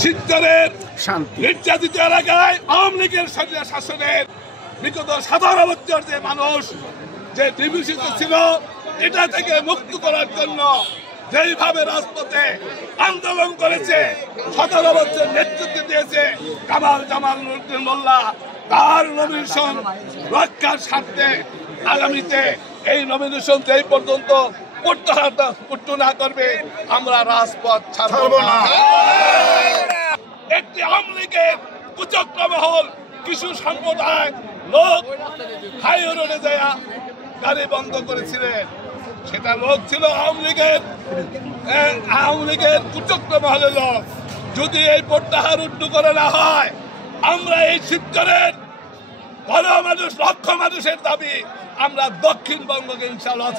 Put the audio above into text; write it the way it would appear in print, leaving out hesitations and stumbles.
শিবচরের নির্যাতিত এলাকায় আওয়ামী লীগের শাসনের বিগত 17 বছর যে মানুষ যে নিবেশিত ছিল, এটা থেকে মুক্ত করার জন্য যেইভাবে রাজপথে আন্দোলন করেছে, 17 বছর নেতৃত্ব দিয়েছে কামাল জামাল উদ্দিন মোল্লা, তার নমিনেশন রক্ষার স্বার্থে আগামীতে এই নমিনেশন যেই পর্যন্ত পুষ্ট না করবে, আমরা রাজপথ ছাড়ব না। একটি আওয়ামী লীগের কুচক্র মহল কিছু সম্প্রদায় লোক হাই রোডে যায় গাড়ি বন্ধ করেছিলেন, সেটা লোক ছিল আওয়ামী লীগের কুচক্র মহলের লোক। যদি এই প্রত্যাহার উড্ডু করে না হয়, আমরা এই শিবচরের ভালো মানুষ, লক্ষ মানুষের দাবি আমরা দক্ষিণবঙ্গকে ইনশাআল্লাহ